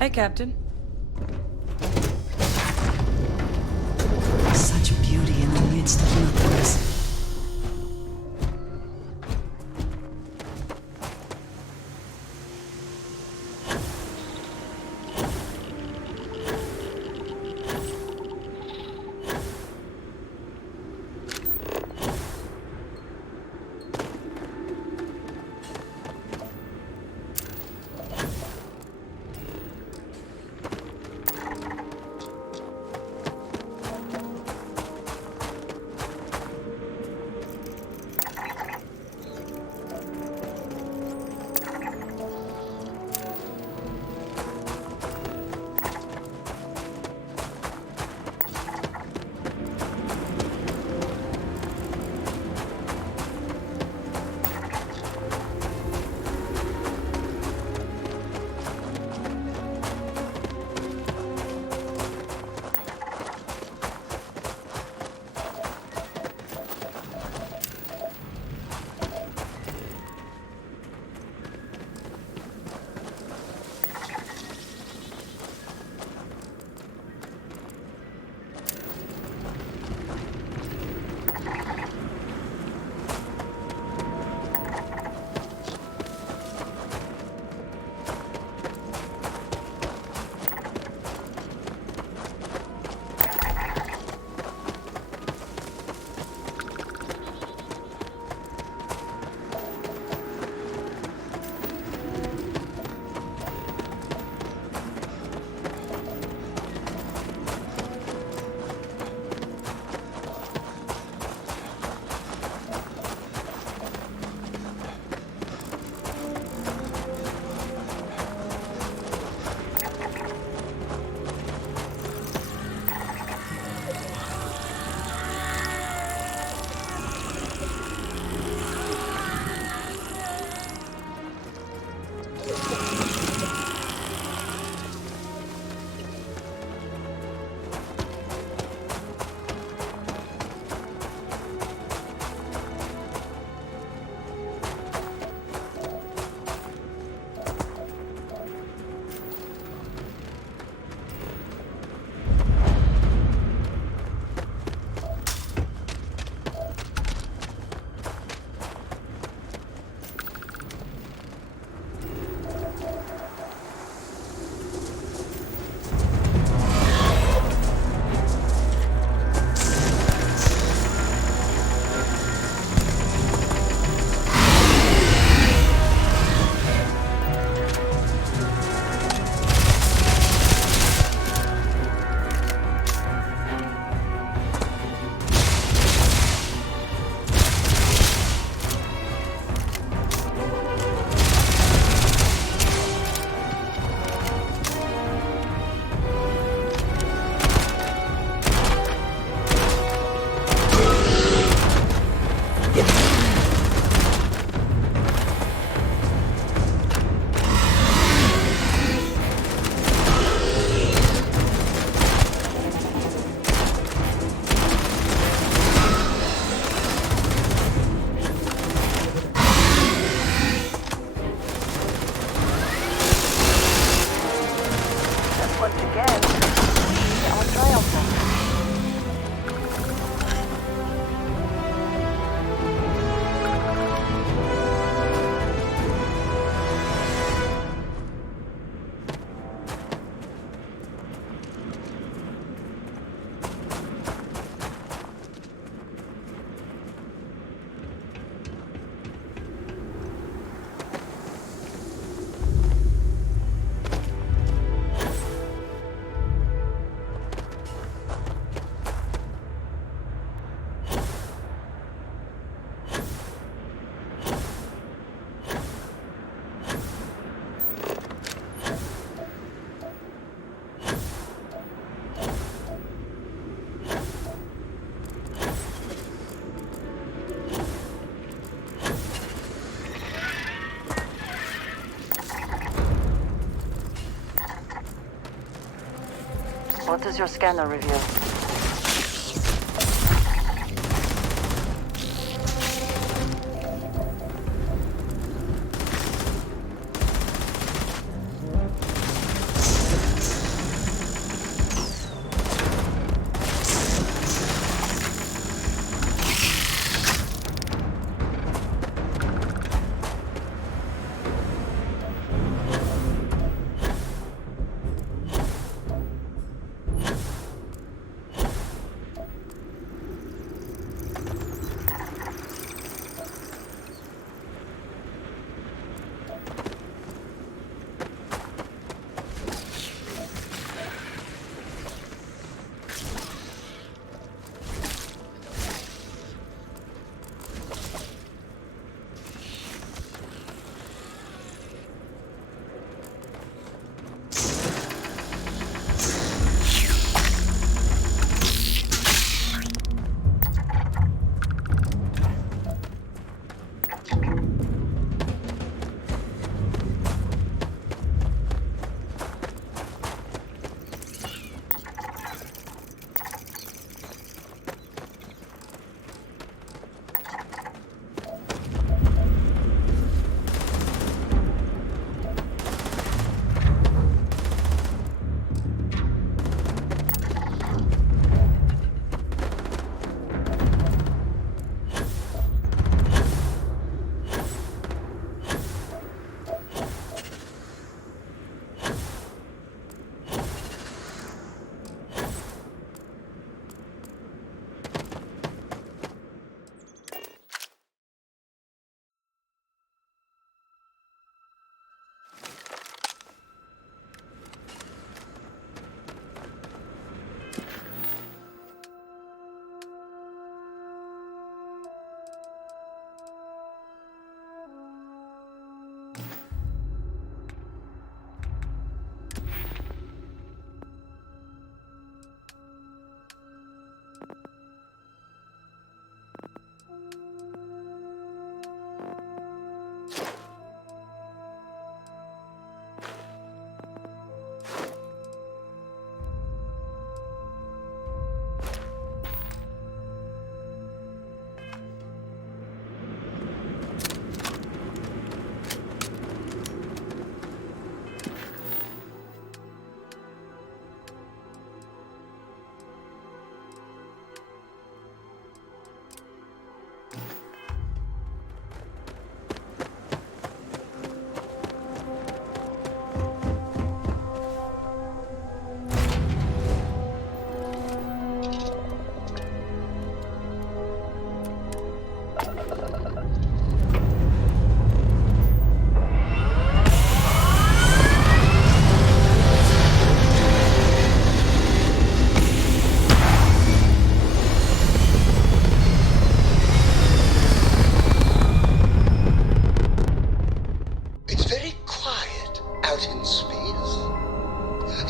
Hey, Captain. Such beauty in the midst of nothingness. What does your scanner reveal? out in space.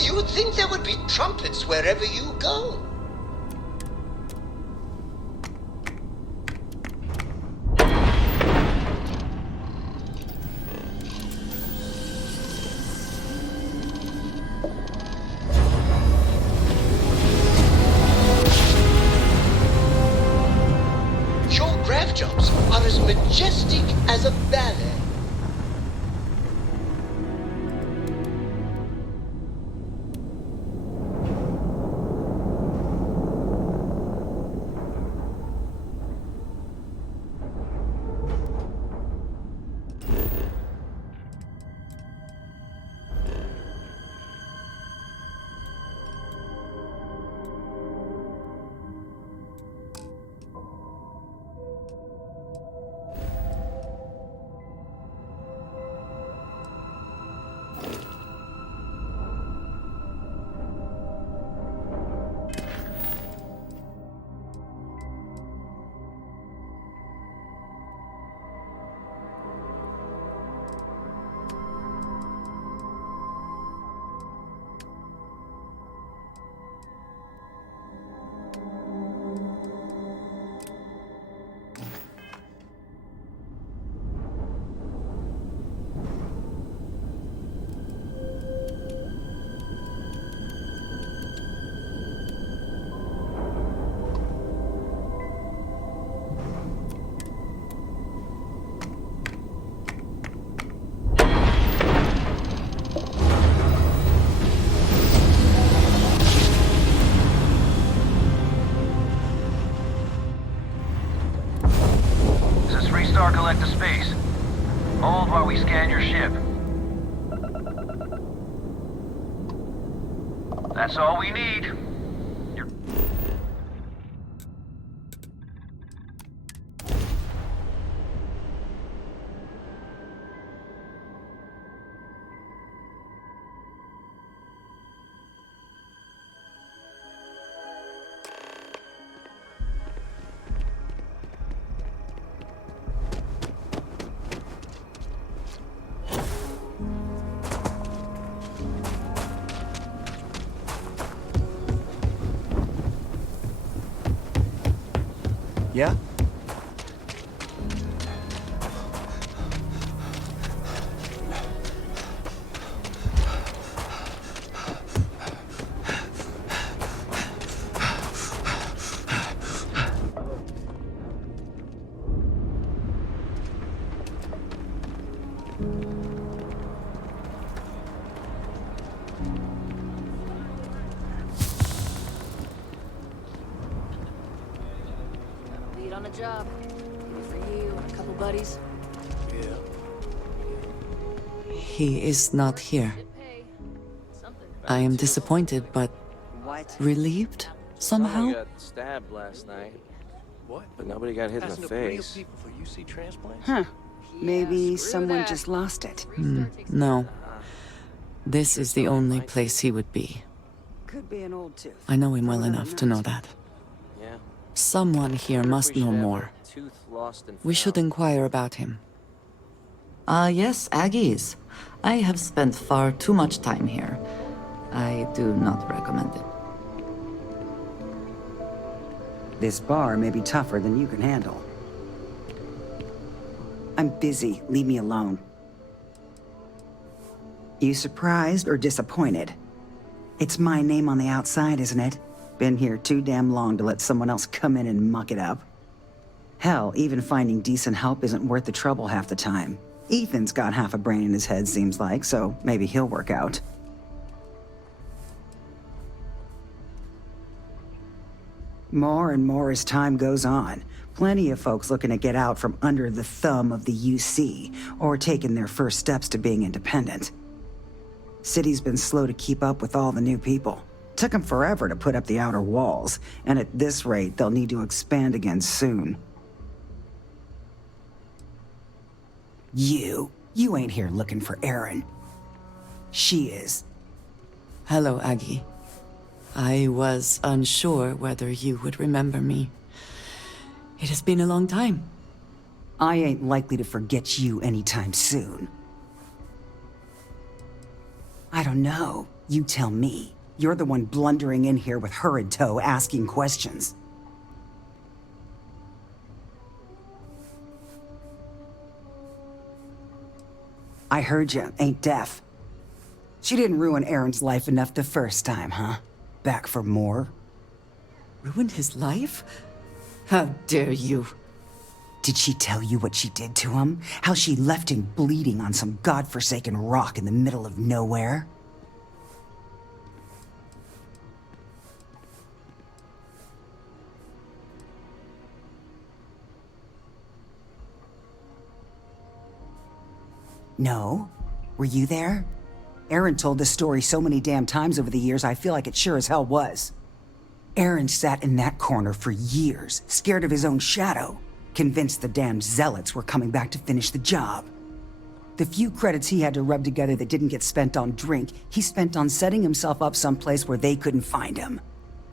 You would think there would be trumpets wherever you go. Your grav jumps are as majestic as a ballet. Collect the space. Hold while we scan your ship. That's all we need. Yeah? On a job. Maybe for you and a couple buddies. He is not here. I am disappointed, but relieved Someone somehow. got stabbed last night. What? But nobody got hit in the face. Huh. Maybe someone just lost it. No. This is the only place he would be. Could be an old tooth. I know him well enough to know that. Yeah. Someone here must know more. We should inquire about him. Yes, Aggies. I have spent far too much time here. I do not recommend it. This bar may be tougher than you can handle. I'm busy. Leave me alone. You surprised or disappointed? It's my name on the outside, isn't it? Been here too damn long to let someone else come in and muck it up. Hell, even finding decent help isn't worth the trouble half the time. Ethan's got half a brain in his head, seems like, so maybe he'll work out. More and more as time goes on. Plenty of folks looking to get out from under the thumb of the UC, or taking their first steps to being independent. City's been slow to keep up with all the new people. Took them forever to put up the outer walls, and at this rate, they'll need to expand again soon. You ain't here looking for Erin. She is. Hello, Aggie. I was unsure whether you would remember me. It has been a long time. I ain't likely to forget you anytime soon. I don't know. You tell me. You're the one blundering in here with her in tow, asking questions. I heard you ain't deaf. She didn't ruin Aaron's life enough the first time, huh? Back for more? Ruined his life? How dare you? Did she tell you what she did to him? How she left him bleeding on some godforsaken rock in the middle of nowhere? No? Were you there? Aaron told this story so many damn times over the years, I feel like it sure as hell was. Aaron sat in that corner for years, scared of his own shadow, convinced the damn zealots were coming back to finish the job. The few credits he had to rub together that didn't get spent on drink, he spent on setting himself up someplace where they couldn't find him.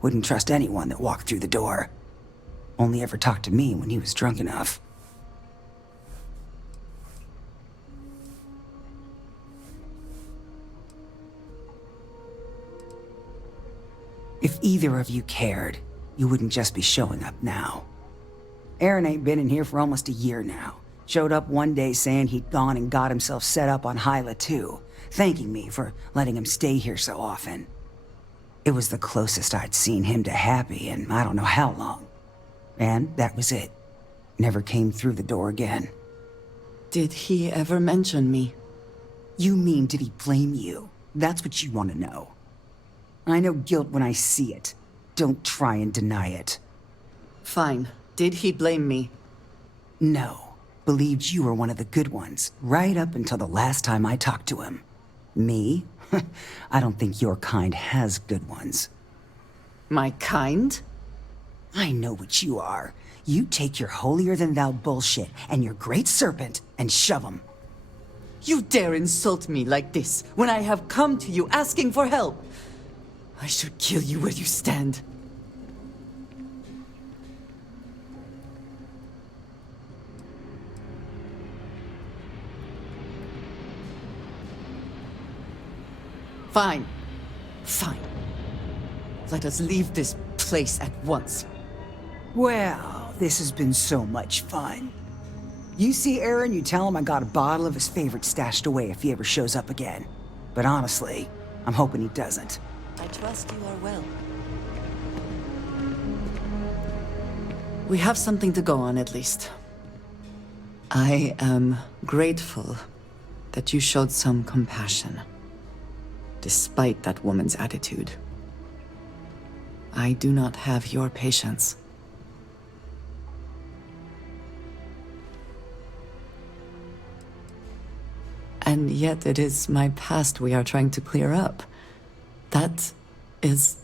Wouldn't trust anyone that walked through the door. Only ever talked to me when he was drunk enough. If either of you cared, you wouldn't just be showing up now. Aaron ain't been in here for almost a year now. Showed up one day saying he'd gone and got himself set up on Hyla too, thanking me for letting him stay here so often. It was the closest I'd seen him to happy in I don't know how long. And that was it. Never came through the door again. Did he ever mention me? You mean, did he blame you? That's what you want to know. I know guilt when I see it. Don't try and deny it. Fine. Did he blame me? No. Believed you were one of the good ones, right up until the last time I talked to him. Me? I don't think your kind has good ones. My kind? I know what you are. You take your holier-than-thou bullshit and your great serpent and shove 'em. You dare insult me like this when I have come to you asking for help? I should kill you where you stand. Fine. Fine. Let us leave this place at once. Well, this has been so much fun. You see Aaron, you tell him I got a bottle of his favorite stashed away if he ever shows up again. But honestly, I'm hoping he doesn't. I trust you are well. We have something to go on, at least. I am grateful that you showed some compassion, despite that woman's attitude. I do not have your patience. And yet it is my past we are trying to clear up. That is...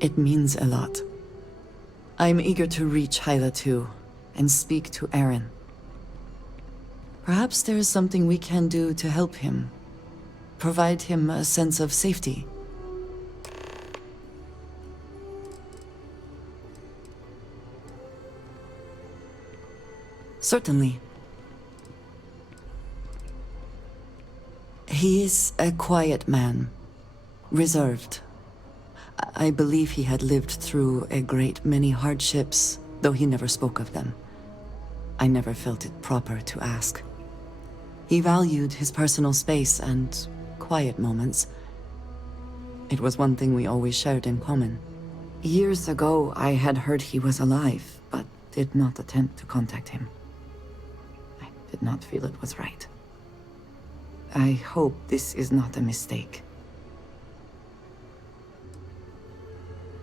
It means a lot. I'm eager to reach Hyla too, and speak to Aaron. Perhaps there is something we can do to help him. Provide him a sense of safety. Certainly. He is a quiet man, reserved. I believe he had lived through a great many hardships, though he never spoke of them. I never felt it proper to ask. He valued his personal space and quiet moments. It was one thing we always shared in common. Years ago, I had heard he was alive, but did not attempt to contact him. I did not feel it was right. I hope this is not a mistake.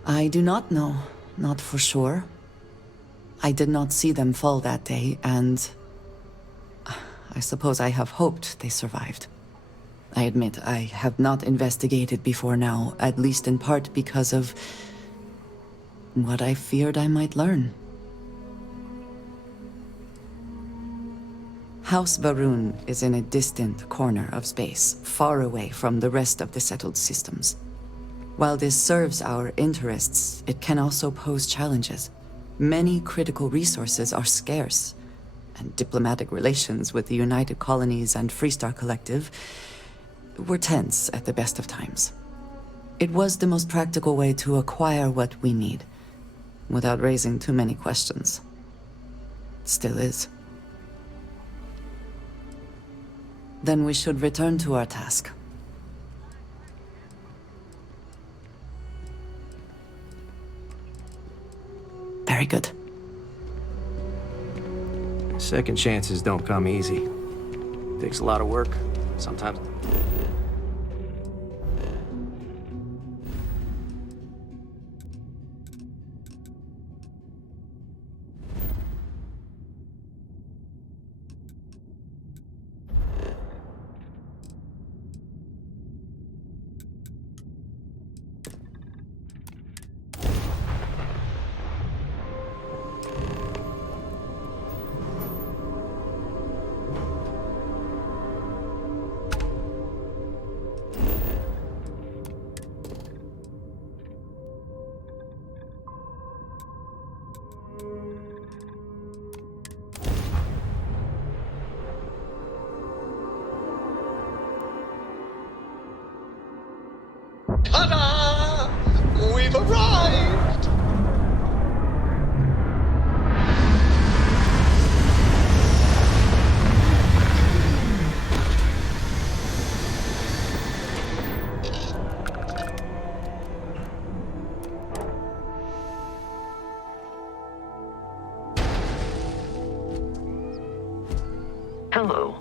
I do not know, not for sure. I did not see them fall that day, and I suppose I have hoped they survived. I admit I have not investigated before now, at least in part because of what I feared I might learn. House Varun is in a distant corner of space, far away from the rest of the settled systems. While this serves our interests, it can also pose challenges. Many critical resources are scarce, and diplomatic relations with the United Colonies and Freestar Collective were tense at the best of times. It was the most practical way to acquire what we need, without raising too many questions. Still is. Then we should return to our task. Very good. Second chances don't come easy. Takes a lot of work, sometimes. Ta-da! We've arrived! Hello.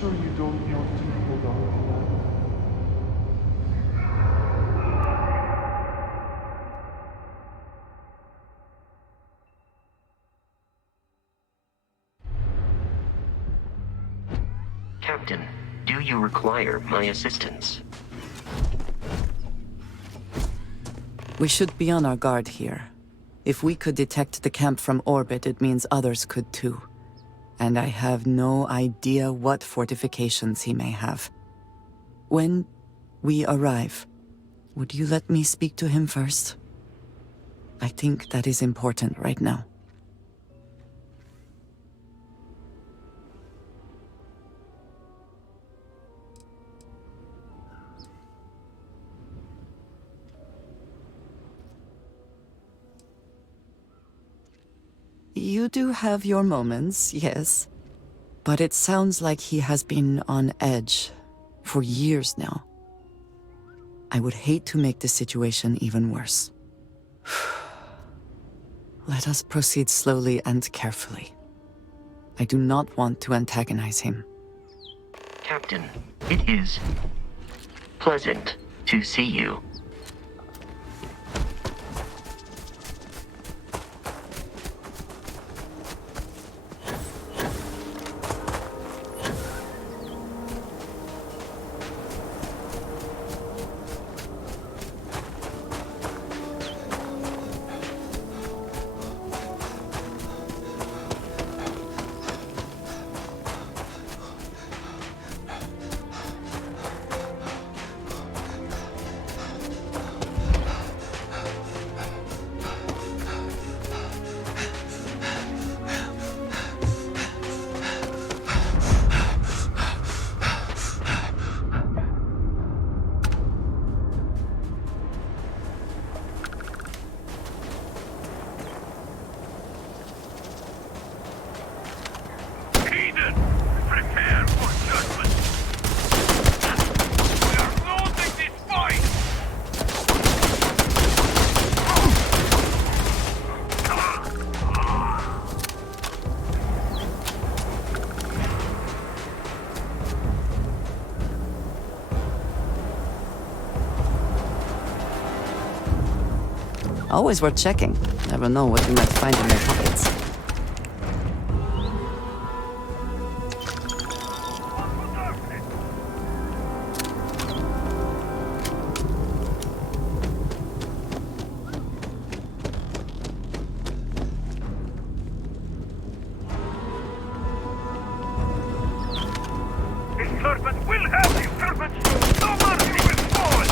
sure you don't want to hold on to that? Captain, do you require my assistance? We should be on our guard here. If we could detect the camp from orbit, it means others could too. And I have no idea what fortifications he may have. When we arrive, would you let me speak to him first? I think that is important right now. You do have your moments, yes. But it sounds like he has been on edge for years now. I would hate to make the situation even worse. Let us proceed slowly and carefully. I do not want to antagonize him. Captain, it is pleasant to see you. Always worth checking. Never know what you might find in their pockets. This serpent will have you, serpent! No mercy will fall!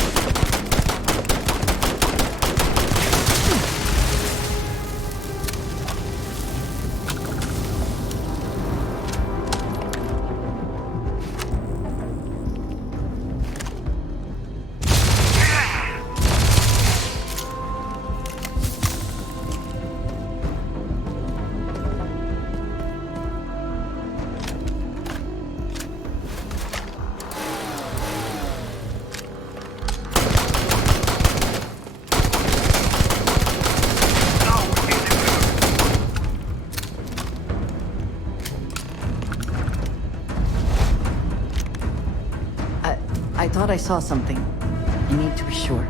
I thought I saw something. I need to be sure.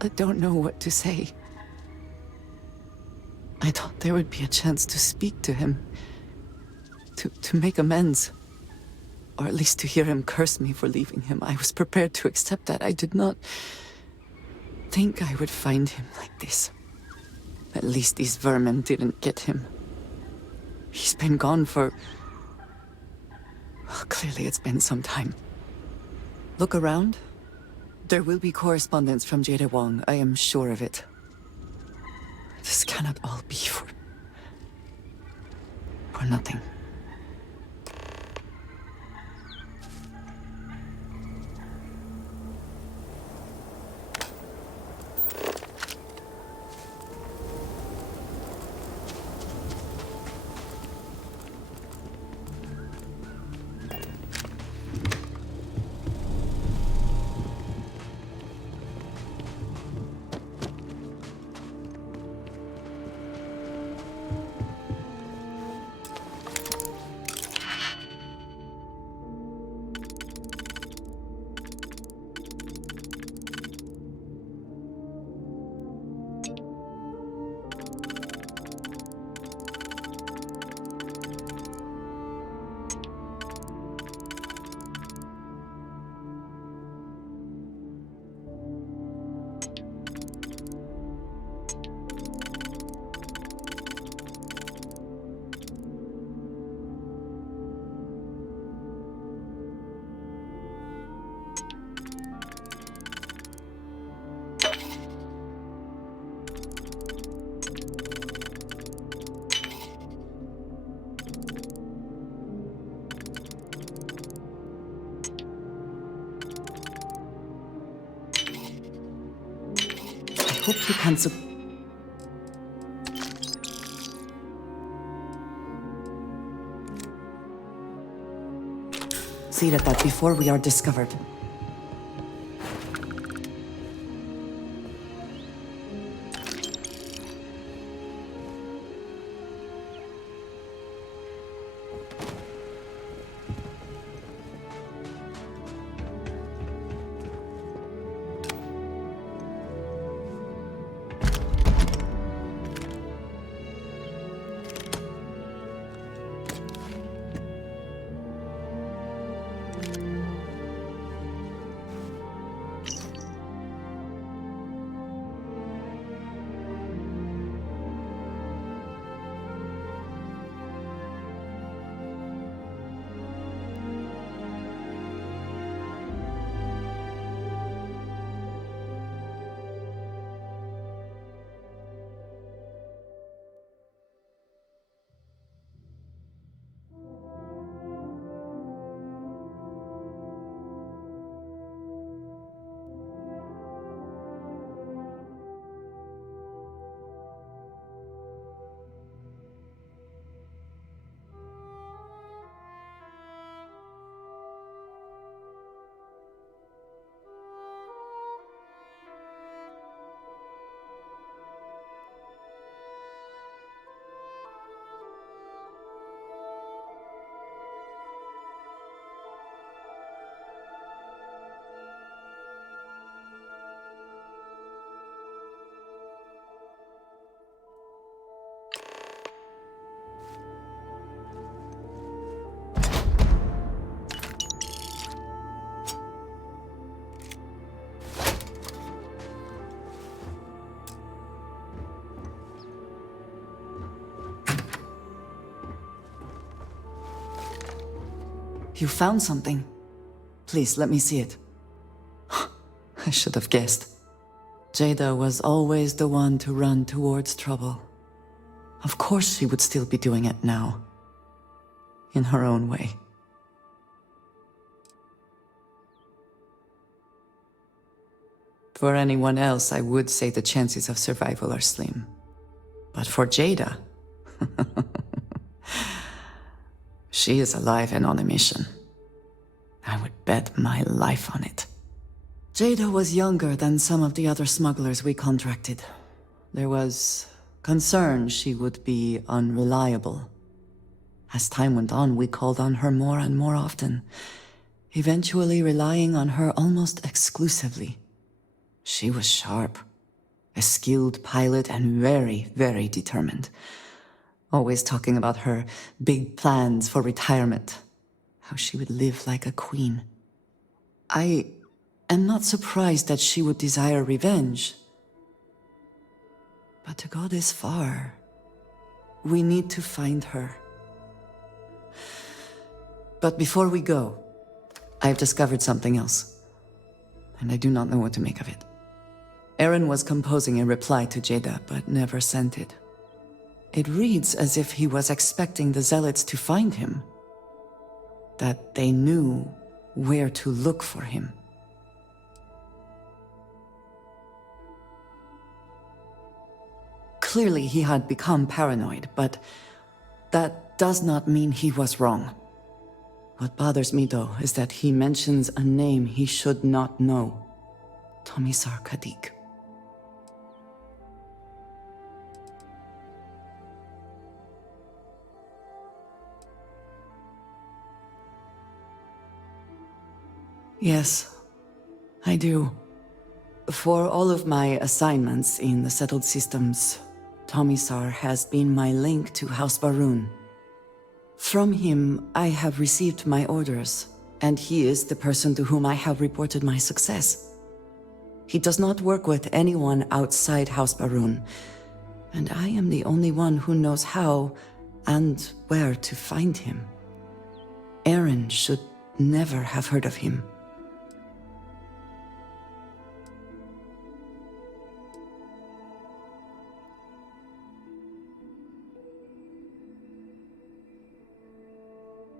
I don't know what to say. I thought there would be a chance to speak to him. To make amends. Or at least to hear him curse me for leaving him. I was prepared to accept that. I did not think I would find him like this. At least these vermin didn't get him. He's been gone for... Well, clearly it's been some time. Look around. There will be correspondence from Jade Wong, I am sure of it. This cannot all be for nothing. hope you can see that before we are discovered. You found something. Please, let me see it. I should have guessed. Jada was always the one to run towards trouble. Of course she would still be doing it now. In her own way. For anyone else, I would say the chances of survival are slim. But for Jada... she is alive and on a mission. I would bet my life on it. Jada was younger than some of the other smugglers we contracted. There was concern she would be unreliable. As time went on, we called on her more and more often, eventually relying on her almost exclusively. She was sharp, a skilled pilot and very, very determined. Always talking about her big plans for retirement, how she would live like a queen. I am not surprised that she would desire revenge. But to go this far, we need to find her. But before we go, I've discovered something else, and I do not know what to make of it. Aaron was composing a reply to Jada, but never sent it. It reads as if he was expecting the Zealots to find him, that they knew where to look for him. Clearly he had become paranoid, but that does not mean he was wrong. What bothers me, though, is that he mentions a name he should not know. Tomisar Kadik. Yes, I do. For all of my assignments in the settled systems, Tomisar has been my link to House Barun. From him, I have received my orders, and he is the person to whom I have reported my success. He does not work with anyone outside House Barun, and I am the only one who knows how and where to find him. Aaron should never have heard of him.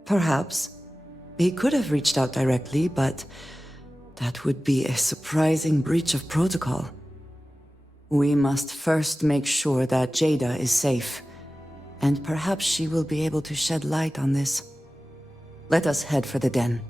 Perhaps. He could have reached out directly, but that would be a surprising breach of protocol. We must first make sure that Jada is safe, and perhaps she will be able to shed light on this. Let us head for the den.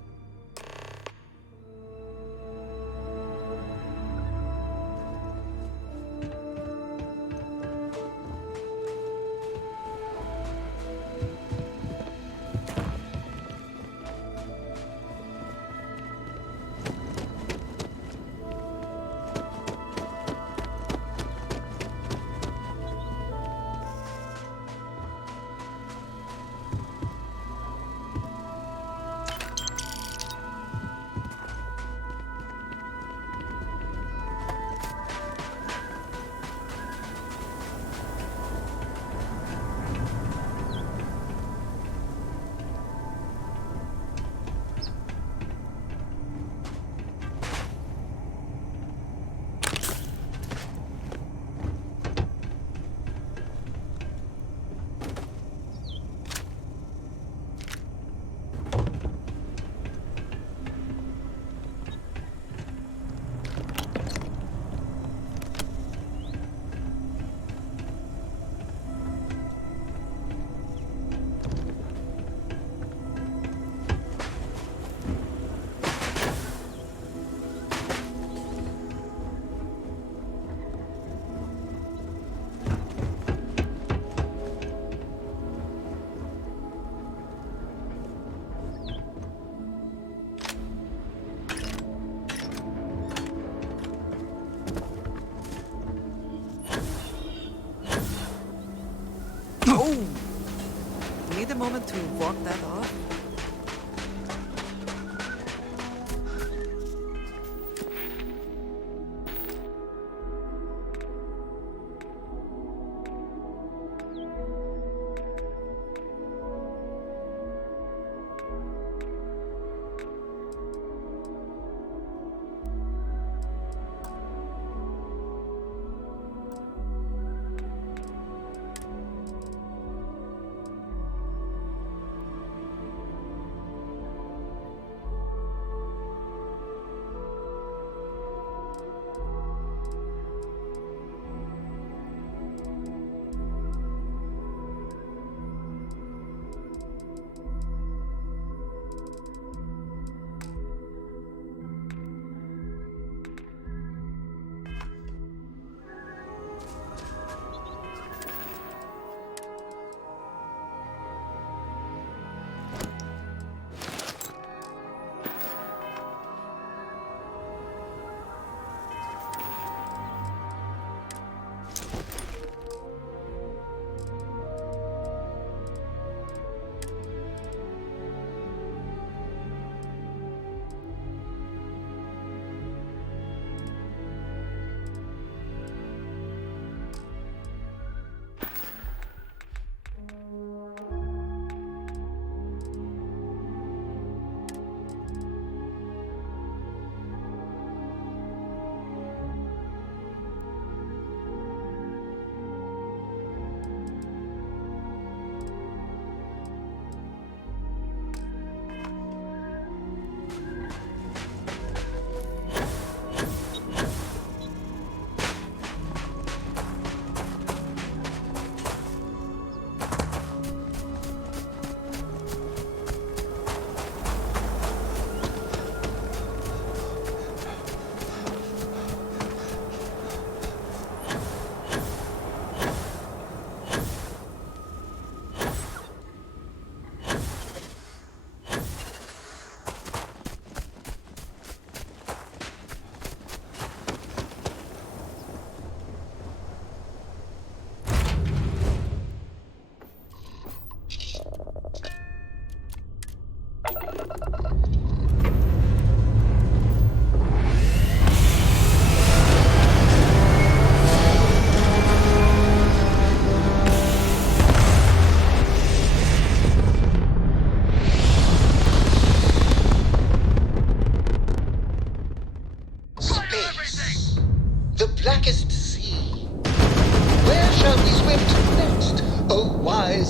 Need a moment to walk that off?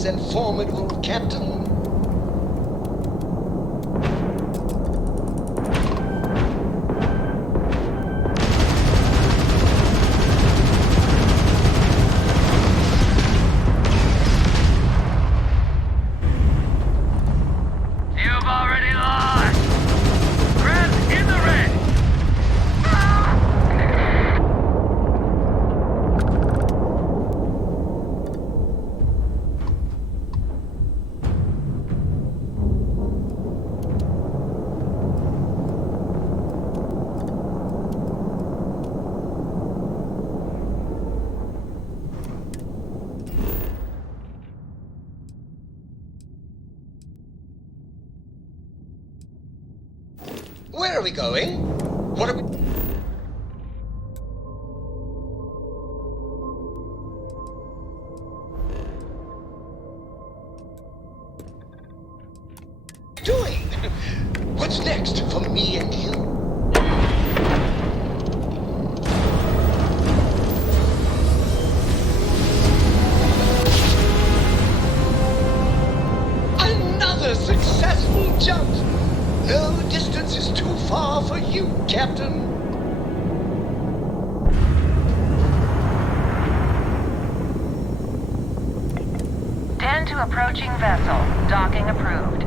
And formidable captain. Where are we going? What are we... doing? What's next for me and you? Another successful jump! No distance is too far for you, Captain. Tend to approaching vessel. Docking approved.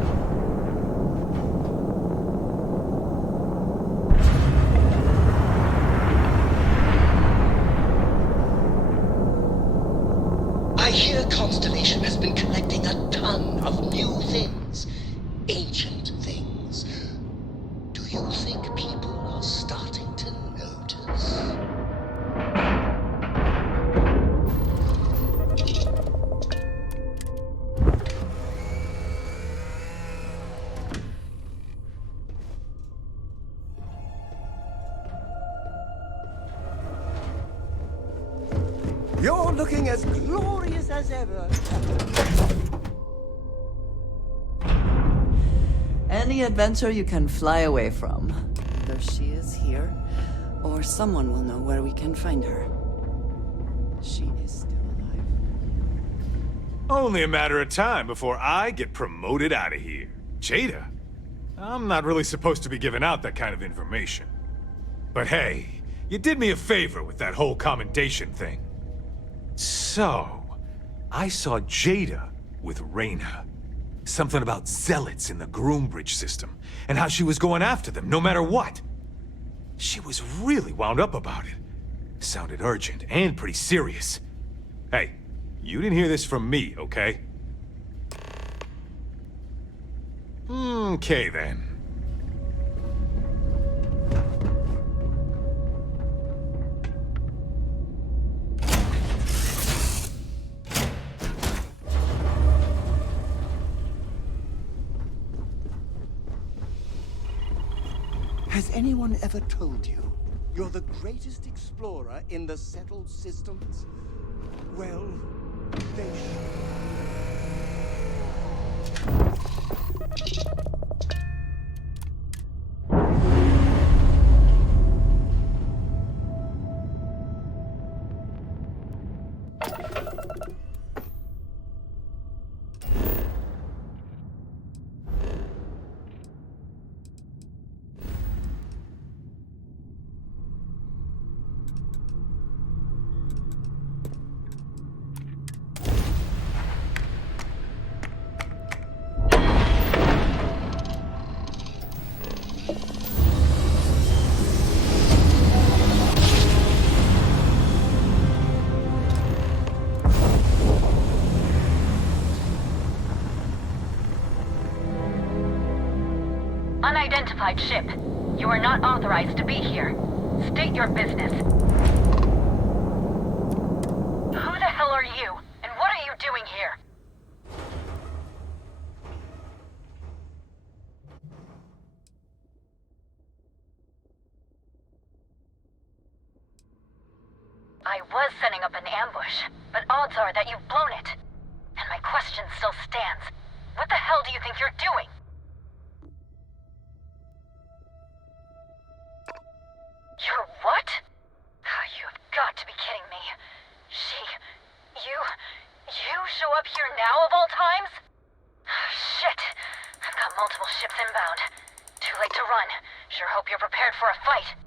I hear Constellation has been collecting a ton of new things. Ancient things. Do you think people are starting to notice? You're looking as glorious as ever. Any adventure you can fly away from. Either she is here, or someone will know where we can find her. She is still alive. Only a matter of time before I get promoted out of here. Jada? I'm not really supposed to be giving out that kind of information. But hey, you did me a favor with that whole commendation thing. So, I saw Jada with Reyna. Something about zealots in the Groombridge system, and how she was going after them no matter what. She was really wound up about it. Sounded urgent and pretty serious. Hey, you didn't hear this from me, okay? Okay then. Has anyone ever told you you're the greatest explorer in the settled systems? Well, they Unidentified ship. You are not authorized to be here. State your business. Who the hell are you? And what are you doing here? I was setting up an ambush, but odds are that you've blown it. And my question still stands. What the hell do you think you're doing? You're what? You've got to be kidding me. You show up here now of all times? Shit. I've got multiple ships inbound. Too late to run. Sure hope you're prepared for a fight.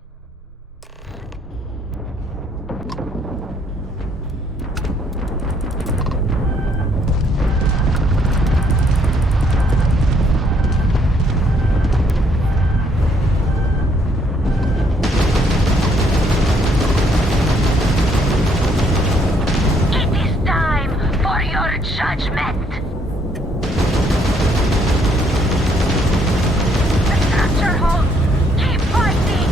Judgment! The structure holds! Keep fighting!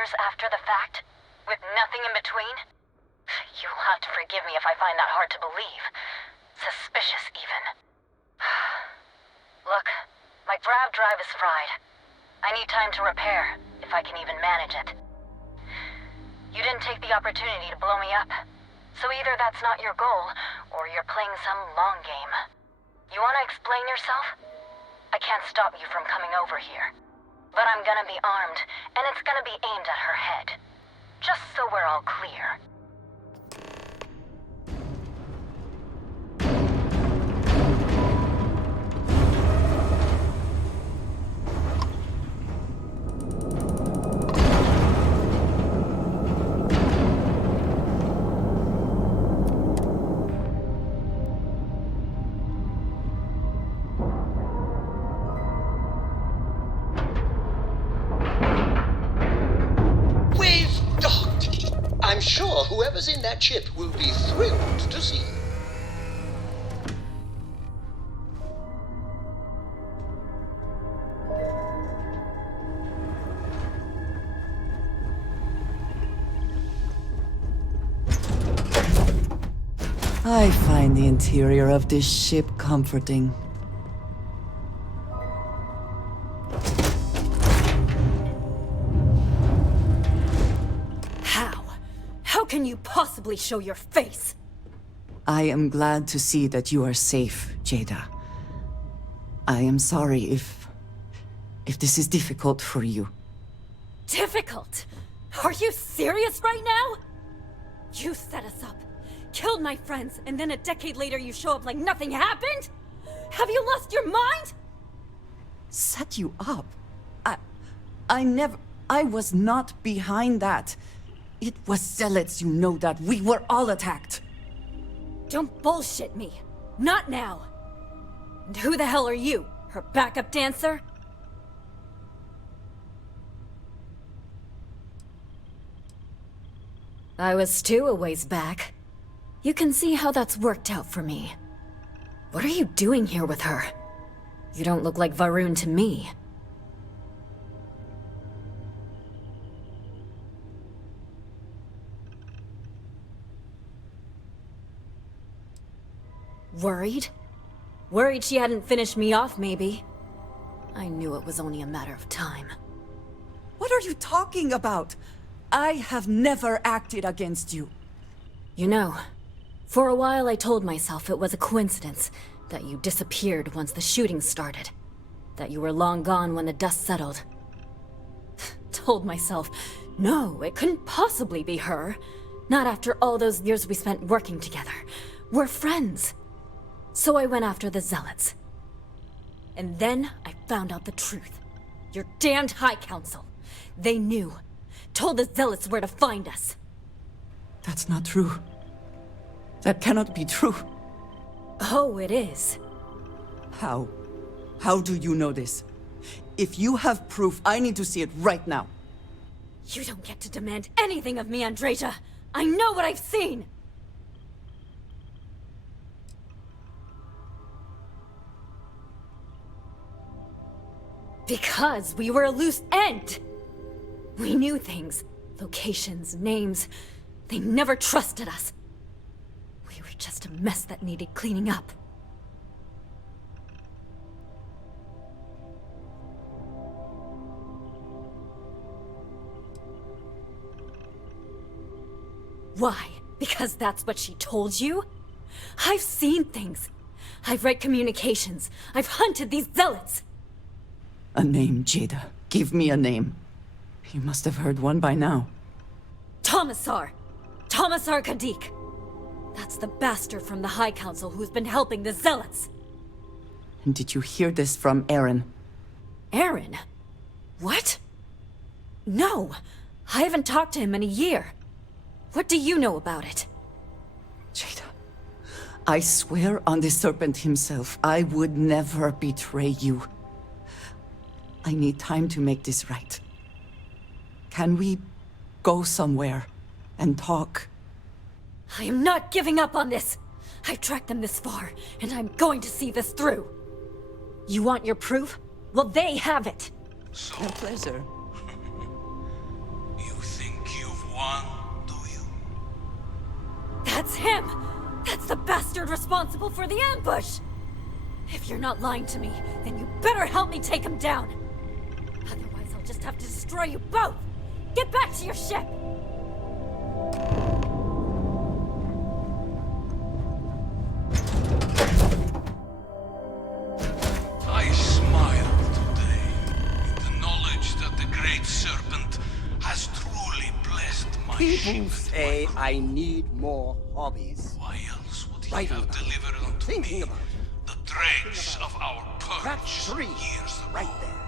years after the fact? With nothing in between? You'll have to forgive me if I find that hard to believe. Suspicious, even. Look, my grav drive is fried. I need time to repair, if I can even manage it. You didn't take the opportunity to blow me up. So either that's not your goal, or you're playing some long game. You want to explain yourself? I can't stop you from coming over here. But I'm gonna be armed, and it's gonna be aimed at her head. Just so we're all clear. I'm sure whoever's in that ship will be thrilled to see you. I find the interior of this ship comforting. How can you possibly show your face? I am glad to see that you are safe, Jada. I am sorry if this is difficult for you. Difficult? Are you serious right now? You set us up, killed my friends, and then a decade later you show up like nothing happened? Have you lost your mind? Set you up? I was not behind that. It was zealots, you know that. We were all attacked. Don't bullshit me. Not now. And who the hell are you? Her backup dancer? I was too a ways back. You can see how that's worked out for me. What are you doing here with her? You don't look like Varun to me. Worried? Worried she hadn't finished me off, maybe. I knew it was only a matter of time. What are you talking about? I have never acted against you. You know, for a while I told myself it was a coincidence that you disappeared once the shooting started. That you were long gone when the dust settled. Told myself, no, it couldn't possibly be her. Not after all those years we spent working together. We're friends. So I went after the zealots. And then I found out the truth. Your damned High Council. They knew. Told the zealots where to find us. That's not true. That cannot be true. Oh, it is. How? How do you know this? If you have proof, I need to see it right now. You don't get to demand anything of me, Andreja. I know what I've seen! Because we were a loose end! We knew things. Locations, names. They never trusted us. We were just a mess that needed cleaning up. Why? Because that's what she told you? I've seen things. I've read communications. I've hunted these zealots. A name, Jada. Give me a name. You must have heard one by now. Tomasar. Tomasar Kadik. That's the bastard from the High Council who's been helping the zealots. And did you hear this from Aaron? Aaron? What? No. I haven't talked to him in a year. What do you know about it? Jada, I swear on the Serpent himself, I would never betray you. I need time to make this right. Can we go somewhere and talk? I am not giving up on this. I've tracked them this far, and I'm going to see this through. You want your proof? Well, they have it. A pleasure. You It's him! That's the bastard responsible for the ambush! If you're not lying to me, then you better help me take him down! Otherwise, I'll just have to destroy you both! Get back to your ship! I smile today in the knowledge that the Great Serpent has truly blessed my People ship. say I need more hobbies. Why else would he Writing have about it. delivered unto Thinking me about it. the dregs of our That's purge 3 years ago? right there.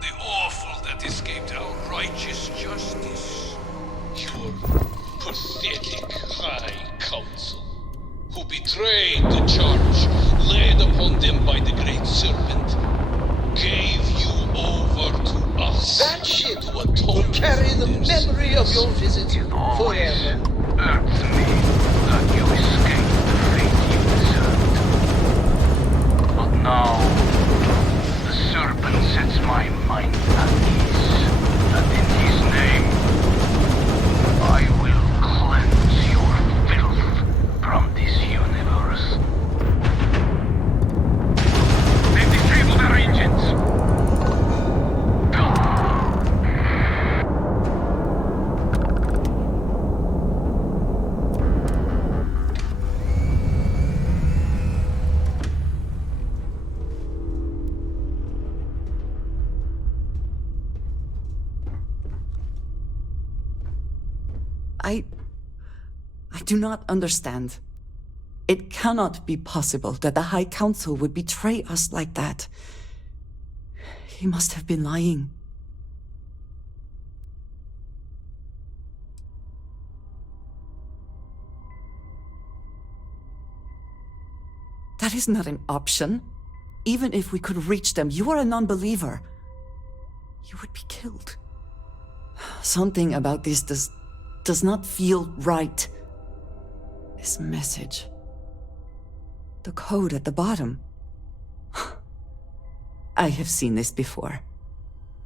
The awful that escaped our righteous justice. Your pathetic High Council, who betrayed the charge laid upon them by the Great Serpent, gave you over to us. That ship will carry the memory of your visit forever. Irks me that you escaped the fate you deserved. But now, the Serpent sets my mind at ease, and in his name, I will cleanse your filth from this universe. They've disabled our engines! I do not understand. It cannot be possible that the High Council would betray us like that. He must have been lying. That is not an option. Even if we could reach them, you are a non-believer. You would be killed. Something about this does not feel right. This message. The code at the bottom. I have seen this before.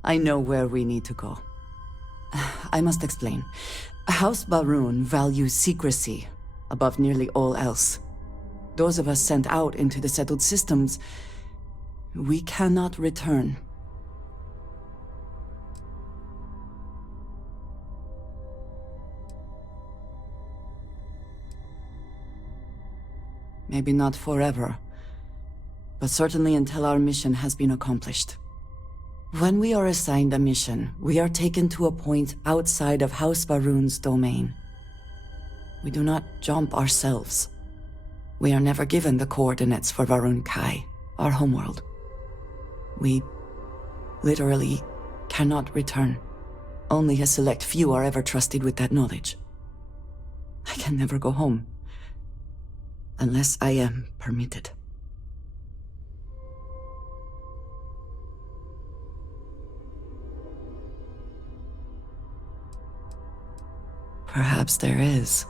I know where we need to go. I must explain. House Baroon values secrecy above nearly all else. Those of us sent out into the settled systems, we cannot return. Maybe not forever, but certainly until our mission has been accomplished. When we are assigned a mission, we are taken to a point outside of House Baroon's domain. We do not jump ourselves. We are never given the coordinates for Varun Kai, our homeworld. We literally cannot return. Only a select few are ever trusted with that knowledge. I can never go home. Unless I am permitted. Perhaps there is.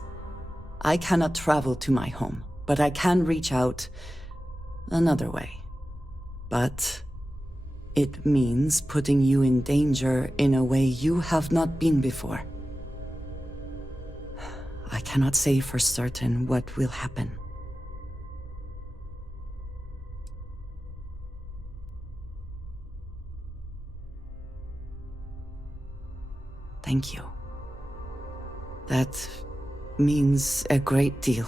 I cannot travel to my home, but I can reach out another way. But it means putting you in danger in a way you have not been before. I cannot say for certain what will happen. Thank you. That means a great deal.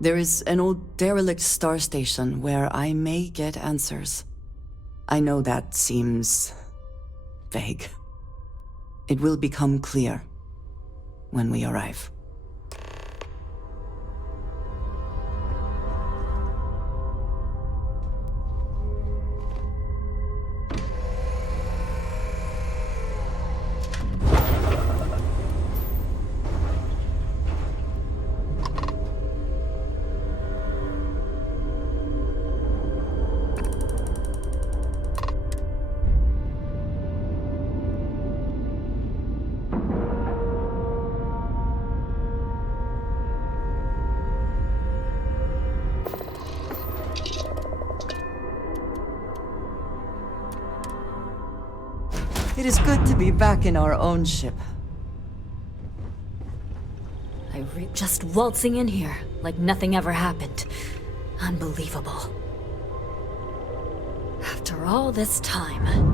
There is an old derelict star station where I may get answers. I know that seems vague. It will become clear when we arrive. It is good to be back in our own ship. Just waltzing in here, like nothing ever happened. Unbelievable. After all this time...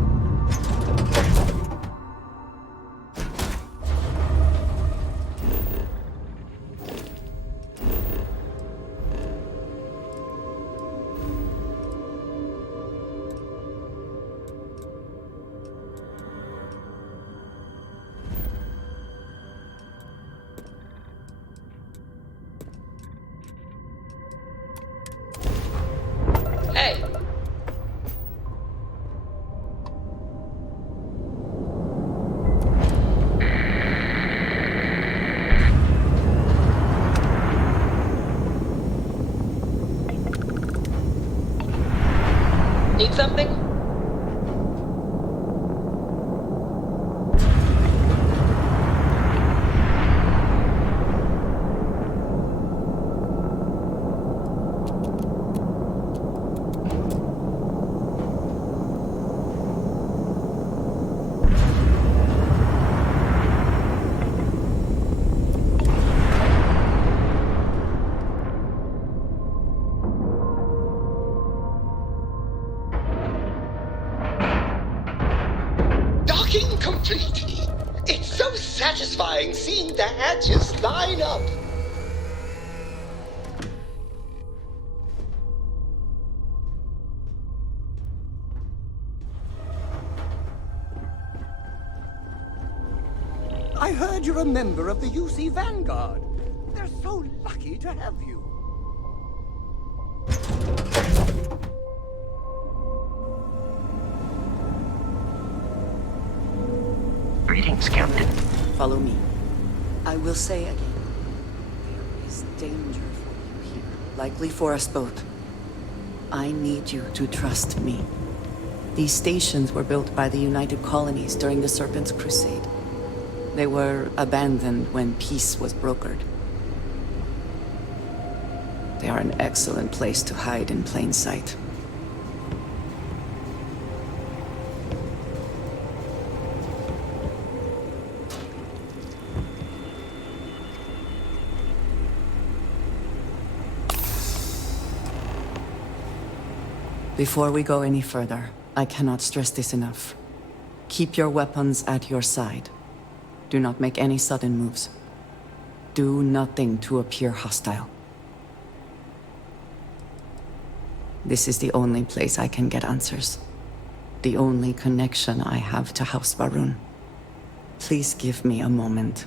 Hey! Need something? Docking complete! It's so satisfying seeing the hatches line up! I heard you're a member of the UC Vanguard. They're so lucky to have you. Greetings, Captain. Follow me. I will say again, there is danger for you here. Likely for us both. I need you to trust me. These stations were built by the United Colonies during the Serpent's Crusade. They were abandoned when peace was brokered. They are an excellent place to hide in plain sight. Before we go any further, I cannot stress this enough. Keep your weapons at your side. Do not make any sudden moves. Do nothing to appear hostile. This is the only place I can get answers. The only connection I have to House Varun. Please give me a moment.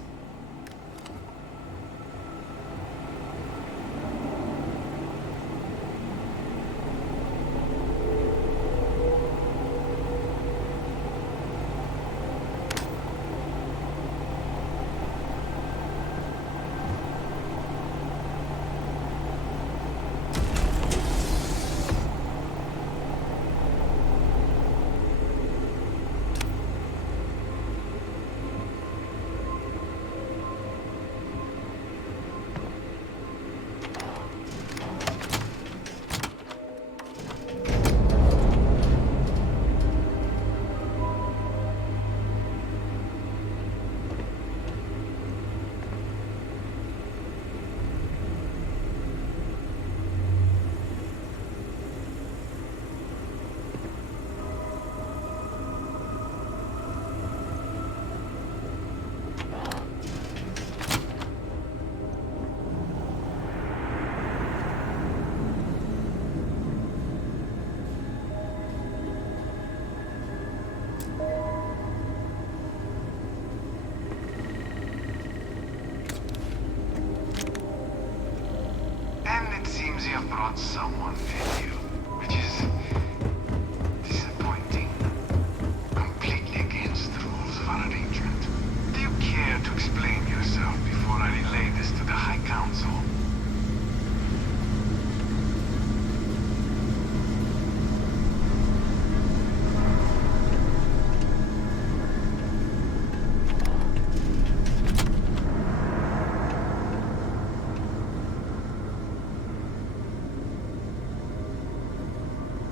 You have brought someone with you, which is disappointing. Completely against the rules of our arrangement. Do you care to explain yourself before I relay this to the High Council?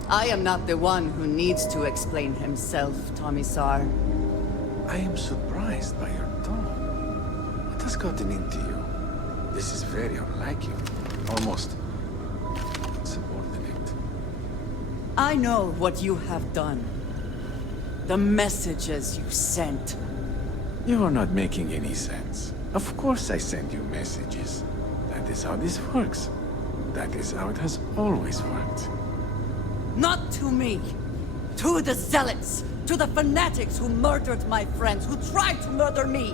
I am not the one who needs to explain himself, Tomisar. I am surprised by your tone. What has gotten into you? This is very unlike you. Almost subordinate. I know what you have done. The messages you sent. You are not making any sense. Of course I send you messages. That is how this works. That is how it has always worked. Not to me. To the zealots. To the fanatics who murdered my friends, who tried to murder me.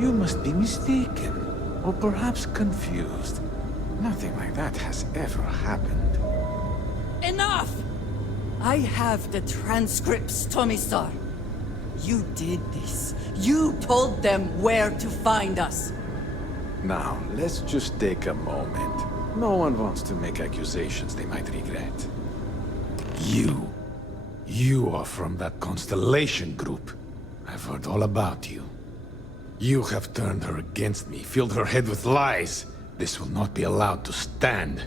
You must be mistaken. Or perhaps confused. Nothing like that has ever happened. Enough! I have the transcripts, Tomisar. You did this. You told them where to find us. Now, let's just take a moment. No one wants to make accusations they might regret. You are from that Constellation group. I've heard all about you. You have turned her against me, filled her head with lies. This will not be allowed to stand.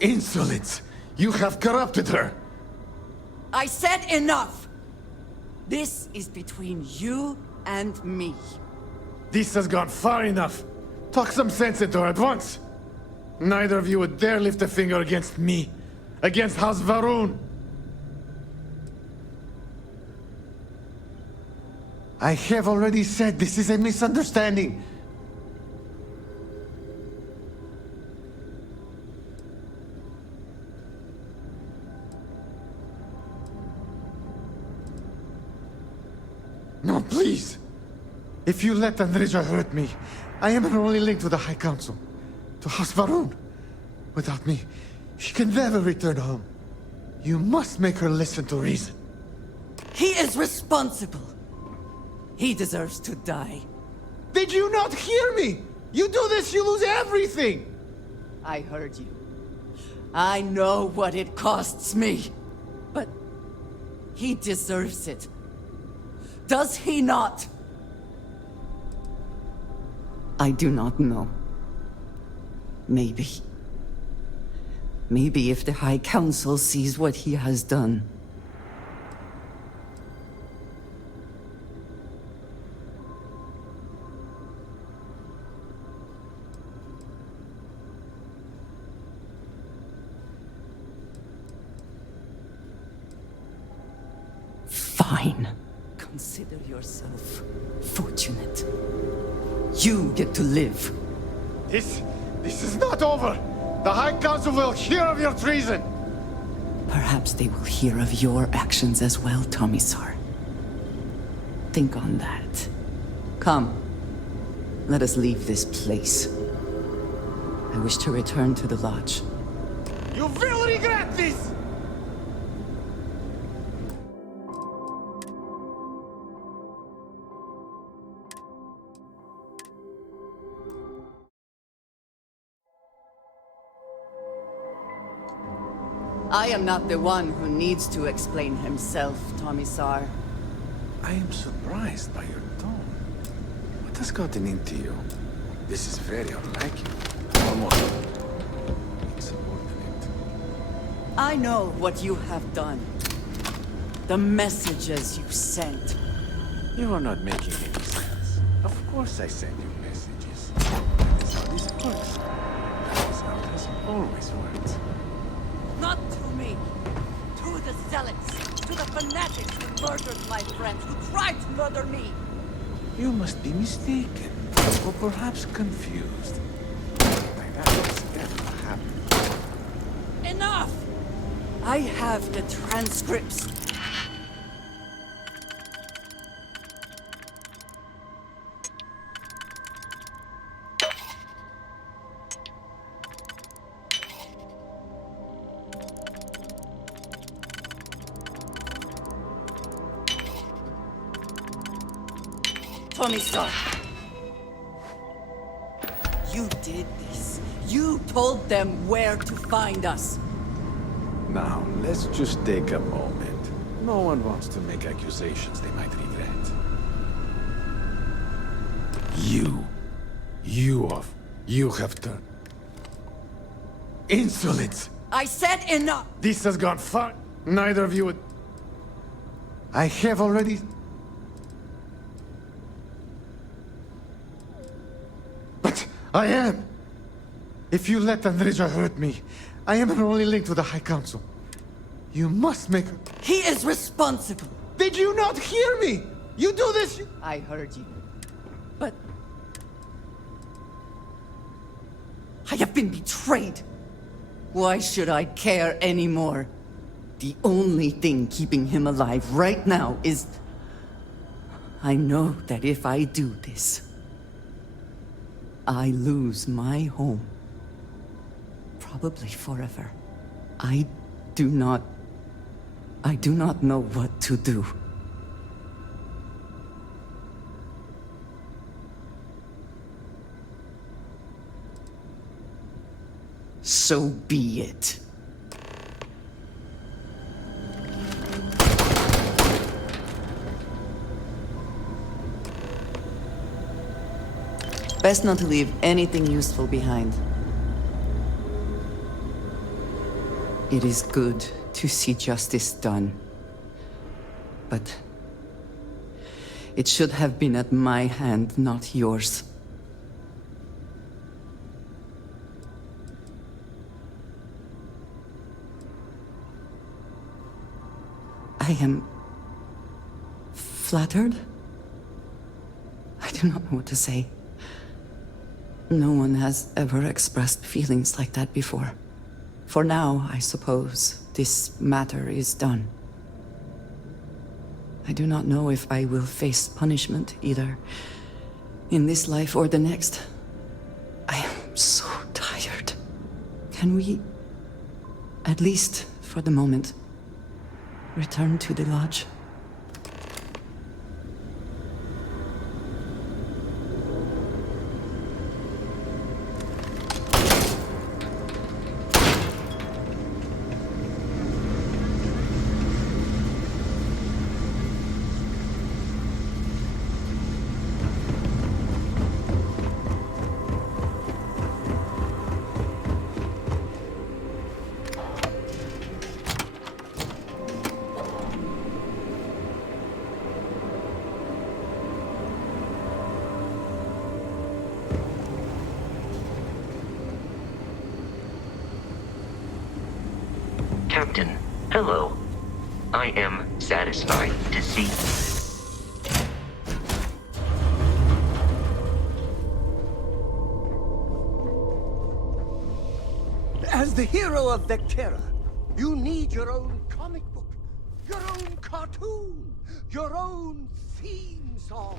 Insolence! You have corrupted her! I said enough! This is between you and me. This has gone far enough. Talk some sense into her at once. Neither of you would dare lift a finger against me. Against House Varun. I have already said this is a misunderstanding. No, please. If you let Andreja hurt me, I am her only link to the High Council. To House Varun. Without me, she can never return home. You must make her listen to reason. He is responsible. He deserves to die. Did you not hear me? You do this, you lose everything! I heard you. I know what it costs me. But he deserves it. Does he not? I do not know. Maybe. Maybe if the High Council sees what he has done. Fine. Consider yourself fortunate. You get to live. This is not over! The High Council will hear of your treason! Perhaps they will hear of your actions as well, Tomisar. Think on that. Come. Let us leave this place. I wish to return to the lodge. You will regret this! I am not the one who needs to explain himself, Tomisar. I am surprised by your tone. What has gotten into you? This is very unlike you. Almost insubordinate. I know what you have done. The messages you sent. You are not making any sense. Of course I send you messages. That is how this works. That is how it has always worked. Not to me. To the zealots. To the fanatics who murdered my friends, who tried to murder me. You must be mistaken. Or perhaps confused. Like that has never happened. Enough! I have the transcripts. Tomisar. You did this. You told them where to find us. Now, let's just take a moment. No one wants to make accusations they might regret. You have turned... Insolence! I said enough! This has gone far. Neither of you would... I have already... But I am! If you let Andreja hurt me, I am her only link to the High Council. You must make her... He is responsible! Did you not hear me? You do this... I heard you. But... I have been betrayed! Why should I care anymore? The only thing keeping him alive right now is... I know that if I do this, I lose my home. Probably forever. I do not know what to do. So be it. Best not to leave anything useful behind. It is good to see justice done. But it should have been at my hand, not yours. I am flattered. I do not know what to say. No one has ever expressed feelings like that before. For now, I suppose, this matter is done. I do not know if I will face punishment, either in this life or the next. I am so tired. Can we, at least for the moment, return to the lodge? Captain, hello. I am satisfied to see... As the hero of Vectera, you need your own comic book, your own cartoon, your own theme song.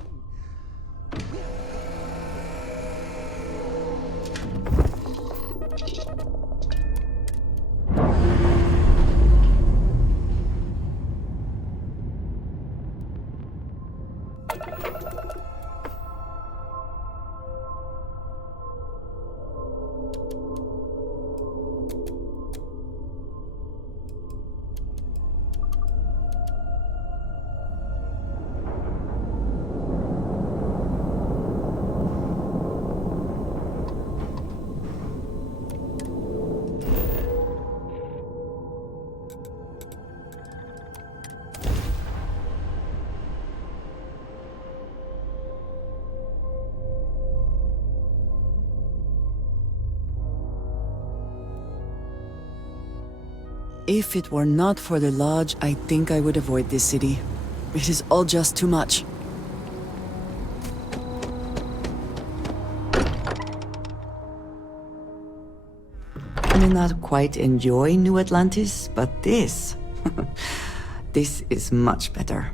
If it were not for the lodge, I think I would avoid this city. It is all just too much. I may not quite enjoy New Atlantis, but this... this is much better.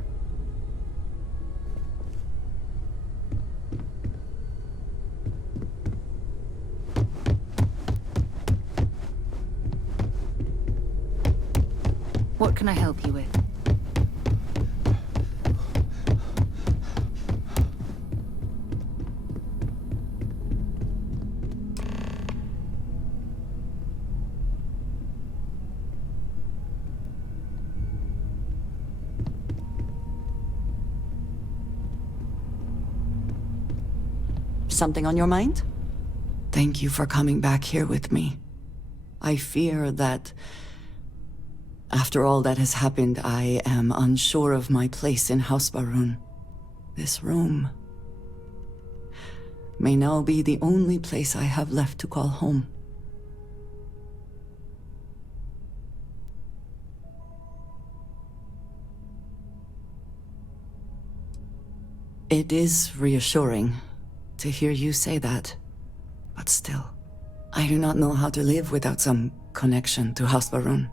What can I help you with? Something on your mind? Thank you for coming back here with me. I fear that after all that has happened, I am unsure of my place in House Va'ruun. This room may now be the only place I have left to call home. It is reassuring to hear you say that, but still, I do not know how to live without some connection to House Va'ruun.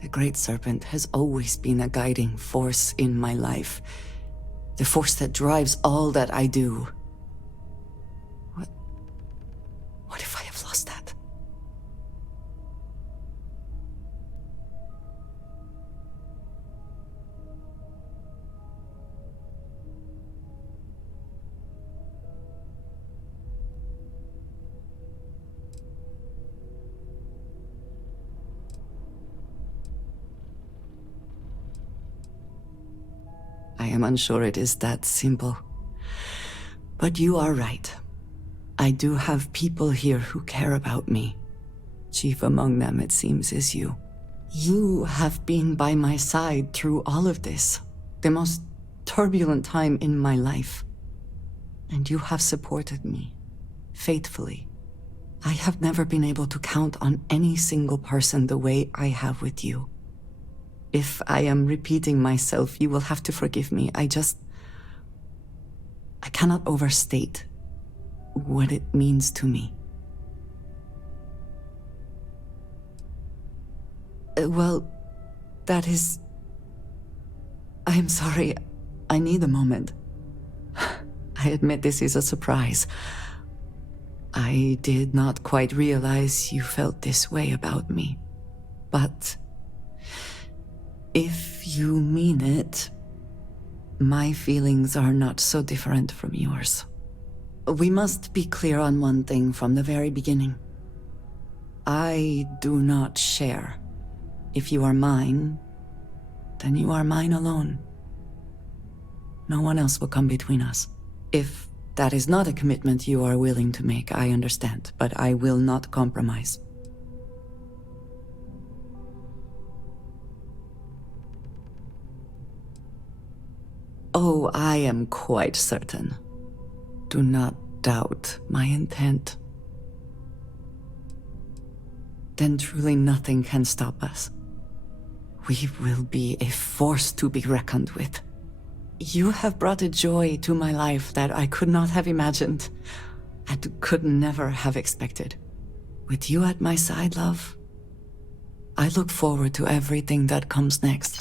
The Great Serpent has always been a guiding force in my life, the force that drives all that I do. What if I have lost that? I am unsure it is that simple. But you are right. I do have people here who care about me. Chief among them, it seems, is you. You have been by my side through all of this, the most turbulent time in my life. And you have supported me, faithfully. I have never been able to count on any single person the way I have with you. If I am repeating myself, you will have to forgive me. I cannot overstate what it means to me. Well, that is... I am sorry. I need a moment. I admit this is a surprise. I did not quite realize you felt this way about me. But if you mean it, my feelings are not so different from yours. We must be clear on one thing from the very beginning. I do not share. If you are mine, then you are mine alone. No one else will come between us. If that is not a commitment you are willing to make, I understand, but I will not compromise. Oh, I am quite certain. Do not doubt my intent. Then truly nothing can stop us. We will be a force to be reckoned with. You have brought a joy to my life that I could not have imagined, and could never have expected. With you at my side, love, I look forward to everything that comes next.